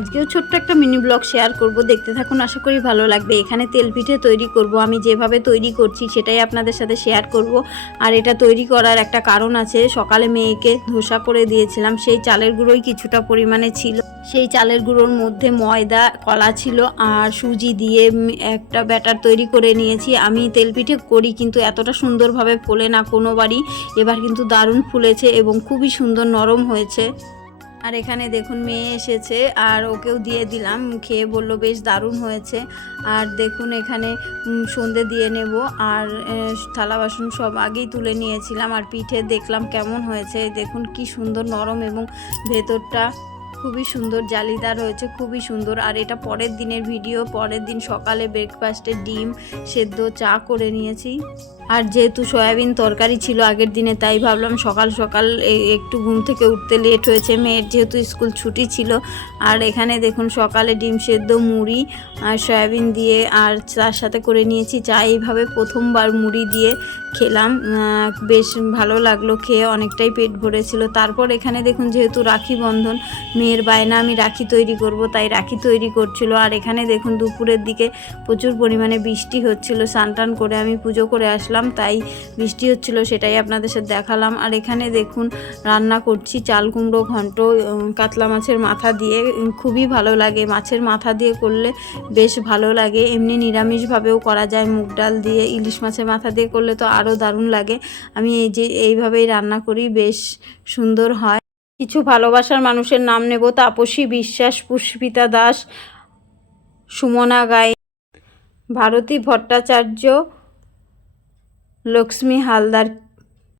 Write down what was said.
আজকেও ছোট্ট একটা মিনি ব্লগ শেয়ার করব, দেখতে থাকুন, আশা করি ভালো লাগবে। এখানে তেল পিঠে তৈরি করব, আমি যেভাবে তৈরি করছি সেটাই আপনাদের সাথে শেয়ার করব। আর এটা তৈরি করার একটা কারণ আছে, সকালে মেয়েকে ধোসা করে দিয়েছিলাম, সেই চালের গুঁড়োই কিছুটা পরিমাণে ছিল। সেই চালের গুঁড়োর মধ্যে ময়দা, কলা ছিল আর সুজি দিয়ে একটা ব্যাটার তৈরি করে নিয়েছি। আমি তেল পিঠে করি কিন্তু এতটা সুন্দরভাবে ফোলে না কোনোবারই, এবার কিন্তু দারুণ ফুলেছে এবং খুবই সুন্দর নরম হয়েছে। আর এখানে দেখুন মেয়ে এসেছে আর ওকেও দিয়ে দিলাম, খেয়ে বললো বেশ দারুণ হয়েছে। আর দেখুন এখানে সন্ধে দিয়ে নেব আর থালা বাসন সব আগেই তুলে নিয়েছিলাম। আর পিঠে দেখলাম কেমন হয়েছে, দেখুন কি সুন্দর নরম এবং ভেতরটা খুবই সুন্দর জালিদার হয়েছে, খুবই সুন্দর। আর এটা পরের দিনের ভিডিও, পরের দিন সকালে ব্রেকফাস্টে ডিম সেদ্ধ চা করে নিয়েছি। আর যেহেতু সয়াবিন তরকারি ছিল আগের দিনে, তাই ভাবলাম সকাল সকাল একটু ঘুম থেকে উঠতে লেট হয়েছে, মেয়ের যেহেতু স্কুল ছুটি ছিল। আর এখানে দেখুন সকালে ডিম সেদ্ধ, মুড়ি আর সয়াবিন দিয়ে আর তার সাথে করে নিয়েছি চা। এইভাবে প্রথমবার মুড়ি দিয়ে খেলাম, বেশ ভালো লাগলো খেয়ে, অনেকটাই পেট ভরেছিল। তারপর এখানে দেখুন যেহেতু রাখি বন্ধন, মেয়ের বায়না আমি রাখি তৈরি করব, তাই রাখি তৈরি করছিল। আর এখানে দেখুন দুপুরের দিকে প্রচুর পরিমাণে বৃষ্টি হচ্ছিল, স্নান টান করে আমি পুজো করে আসলাম, তাই বৃষ্টি হচ্ছিল, সেটাই আপনাদের সাথে দেখালাম। আর এখানে দেখুন রান্না করছি চাল কুমড়ো ঘন্ট কাতলা মাছের মাথা দিয়ে, খুবই ভালো লাগে, মাছের মাথা দিয়ে করলে বেশ ভালো লাগে। এমনি নিরামিষভাবেও করা যায়, মুগ ডাল দিয়ে, ইলিশ মাছের মাথা দিয়ে করলে তো আরও দারুণ লাগে। আমি এইভাবেই রান্না করি, বেশ সুন্দর হয়। কিছু ভালোবাসার মানুষের নাম নেব: তাপসী বিশ্বাস, পুষ্পিতা দাস, সুমনা গায়ে, ভারতী ভট্টাচার্য, লক্ষ্মী হালদার।